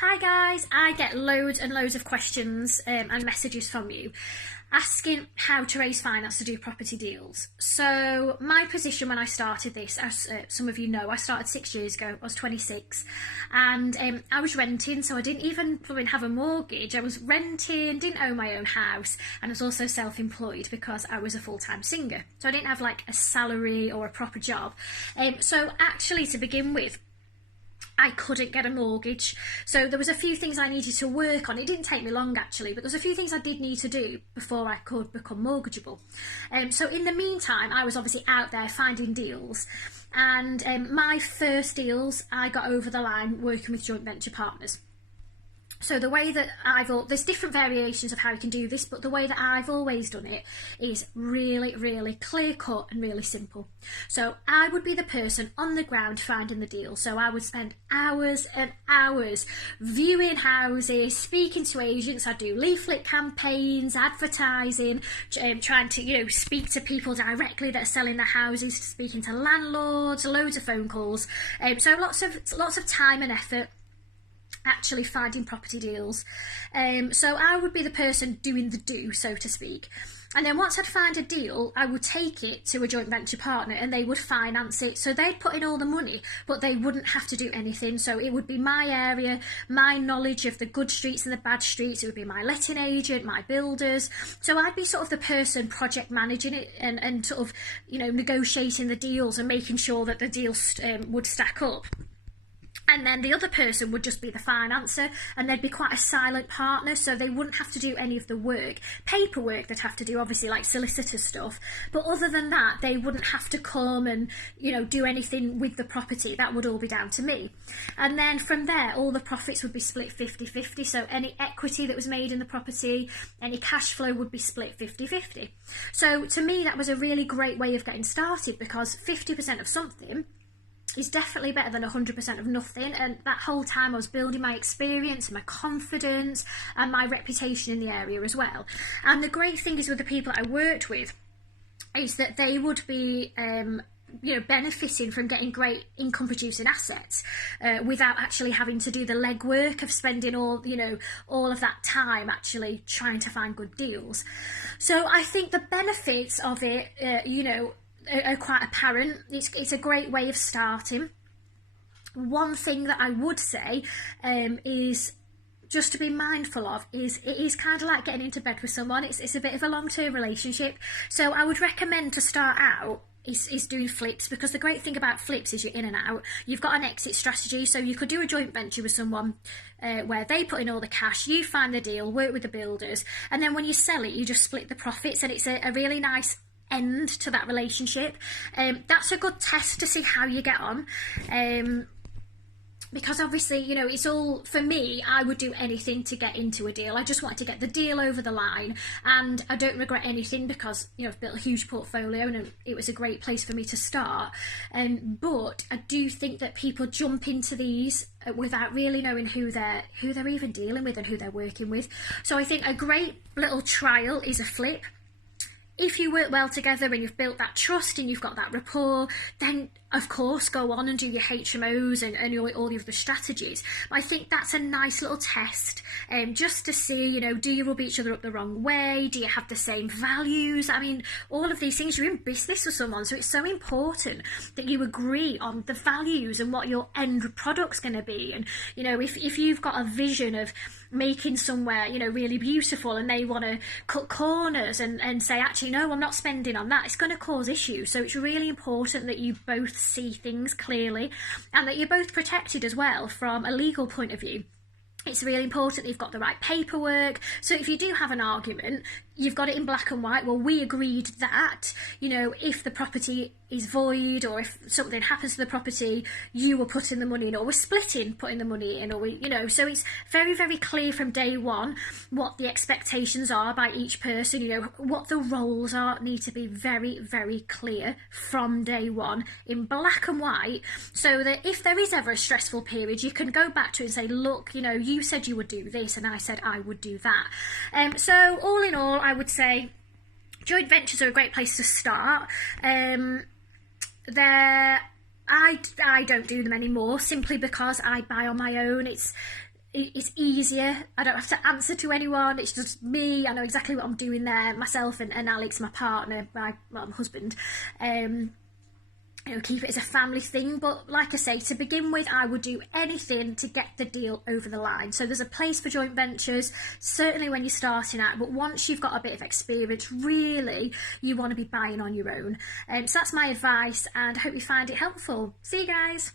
Hi guys, I get loads and loads of questions and messages from you asking how to raise finance to do property deals. So my position when I started this, as some of you know, I started 6 years ago. I was 26 and I was renting, so I didn't even have a mortgage. I was renting, didn't own my own house, and I was also self-employed because I was a full-time singer. So I didn't have like a salary or a proper job. So actually, to begin with, I couldn't get a mortgage. So there was a few things I needed to work on. It didn't take me long actually, but there's a few things I did need to do before I could become mortgageable. So in the meantime, I was obviously out there finding deals, and my first deals I got over the line working with joint venture partners. So the way that there's different variations of how you can do this, but the way that I've always done it is really, really clear cut and really simple. So I would be the person on the ground finding the deal. So I would spend hours and hours viewing houses, speaking to agents. I'd do leaflet campaigns, advertising, trying to, speak to people directly that are selling their houses, speaking to landlords, loads of phone calls. So lots of time and effort actually finding property deals. So I would be the person doing the do, so to speak. And then once I'd find a deal, I would take it to a joint venture partner and they would finance it. So they'd put in all the money, but they wouldn't have to do anything. So it would be my area, my knowledge of the good streets and the bad streets. It would be my letting agent, my builders. So I'd be sort of the person project managing it and sort of, negotiating the deals and making sure that the deals would stack up. And then the other person would just be the financer, and they'd be quite a silent partner, so they wouldn't have to do any of the work. Paperwork they'd have to do, obviously, like solicitor stuff, but other than that, they wouldn't have to come and, do anything with the property. That would all be down to me. And then from there, all the profits would be split 50-50, so any equity that was made in the property, any cash flow would be split 50-50. So to me, that was a really great way of getting started, because 50% of something is definitely better than 100% of nothing. And that whole time I was building my experience and my confidence and my reputation in the area as well. And the great thing is with the people I worked with is that they would be benefiting from getting great income producing assets without actually having to do the legwork of spending all of that time actually trying to find good deals. So I think the benefits of it are quite apparent. It's a great way of starting. One thing that I would say is just to be mindful of is it is kind of like getting into bed with someone. It's a bit of a long-term relationship. So I would recommend to start out is doing flips, because the great thing about flips is you're in and out. You've got an exit strategy, so you could do a joint venture with someone where they put in all the cash, you find the deal, work with the builders, and then when you sell it, you just split the profits, and it's a really nice end to that relationship. That's a good test to see how you get on, because obviously it's all, for me, I would do anything to get into a deal. I just wanted to get the deal over the line, and I don't regret anything because I've built a huge portfolio and it was a great place for me to start. But I do think that people jump into these without really knowing who they're even dealing with and who they're working with. So I think a great little trial is a flip. If you work well together and you've built that trust and you've got that rapport, then of course go on and do your HMOs and all the other strategies. But I think that's a nice little test just to see, do you rub each other up the wrong way? Do you have the same values? I mean, all of these things, you're in business with someone, so it's so important that you agree on the values and what your end product's going to be. And, if you've got a vision of making somewhere, really beautiful, and they want to cut corners and say, actually, no, I'm not spending on that, it's going to cause issues. So it's really important that you both see things clearly and that you're both protected as well from a legal point of view. It's really important that you've got the right paperwork. So if you do have an argument, you've got it in black and white. Well, we agreed that, if the property is void or if something happens to the property, you were putting the money in, or we're splitting putting the money in, or so it's very, very clear from day one what the expectations are by each person, what the roles are, need to be very, very clear from day one in black and white, so that if there is ever a stressful period, you can go back to it and say, look, you said you would do this and I said I would do that. So all in all, I would say joint ventures are a great place to start. I don't do them anymore simply because I buy on my own. it's easier. I don't have to answer to anyone. It's just me. I know exactly what I'm doing there. Myself and Alex, my partner, my husband. Keep it as a family thing, but like I say, to begin with, I would do anything to get the deal over the line. So there's a place for joint ventures, certainly when you're starting out, but once you've got a bit of experience, really, you want to be buying on your own. So that's my advice, and I hope you find it helpful. See you guys.